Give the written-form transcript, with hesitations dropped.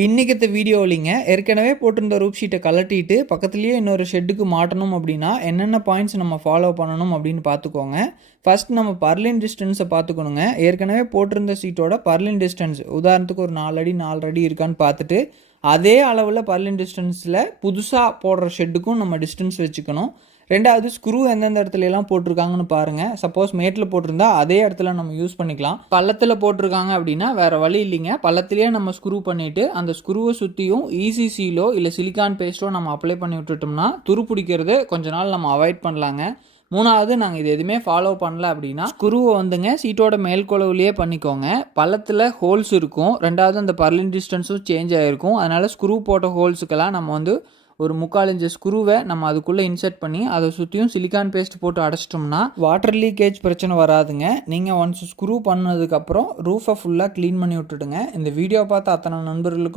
இன்னைக்கு வீடியோலிங்க ஏற்கனவே போட்டிருந்த ரூப் ஷீட்டை கலட்டிட்டு பக்கத்துலேயே இன்னொரு ஷெட்டுக்கு மாட்டணும் அப்படின்னா என்னென்ன பாயிண்ட்ஸ் நம்ம ஃபாலோ பண்ணணும் அப்படின்னு பார்த்துக்கோங்க. ஃபர்ஸ்ட் நம்ம பர்லின் டிஸ்டன்ஸை பார்த்துக்கணுங்க. ஏற்கனவே போட்டிருந்த சீட்டோட பர்லின் டிஸ்டன்ஸ் உதாரணத்துக்கு ஒரு 4 அடி 4 அடி இருக்கான்னு பார்த்துட்டு அதே அளவில் பர்லின் டிஸ்டன்ஸில் புதுசாக போடுற ஷெட்டுக்கும் நம்ம டிஸ்டன்ஸ் வச்சுக்கணும். ரெண்டாவது ஸ்க்ரூ எந்தெந்த இடத்துலலாம் போட்டிருக்காங்கன்னு பாருங்கள். சப்போஸ் மேட்டில் போட்டிருந்தா அதே இடத்துல நம்ம யூஸ் பண்ணிக்கலாம். பள்ளத்தில் போட்டிருக்காங்க அப்படின்னா வேறு வழி இல்லைங்க. பள்ளத்திலேயே நம்ம ஸ்க்ரூ பண்ணிவிட்டு அந்த ஸ்க்ரூவை சுற்றியும் ஈஸி சீலோ இல்லை சிலிக்கான் பேஸ்ட்டோ நம்ம அப்ளை பண்ணி விட்டுட்டோம்னா துரு பிடிக்கிறது கொஞ்ச நாள் நம்ம அவாய்ட் பண்ணலாங்க. மூணாவது, நாங்கள் இது எதுவுமே ஃபாலோ பண்ணல அப்படின்னா ஸ்க்ரூவை சீட்டோட மேல் குளவுலேயே பண்ணிக்கோங்க. பள்ளத்தில் ஹோல்ஸ் இருக்கும். ரெண்டாவது அந்த பர்லின் டிஸ்டன்ஸும் சேஞ்ச் ஆகிருக்கும். அதனால் ஸ்க்ரூ போட்ட ஹோல்ஸுக்கெல்லாம் நம்ம ஒரு 3/4 இன்ச்சு ஸ்க்ரூவை நம்ம அதுக்குள்ளே இன்சர்ட் பண்ணி அதை சுற்றியும் சிலிக்கான் பேஸ்ட் போட்டு அடைச்சிட்டோம்னா வாட்டர் லீக்கேஜ் பிரச்சனை வராதுங்க. நீங்கள் ஒன்ஸ் ஸ்க்ரூ பண்ணதுக்கப்புறம் ரூஃபை ஃபுல்லாக க்ளீன் பண்ணி விட்டுடுங்க. இந்த வீடியோ பார்த்து அத்தனை நண்பர்களுக்கும்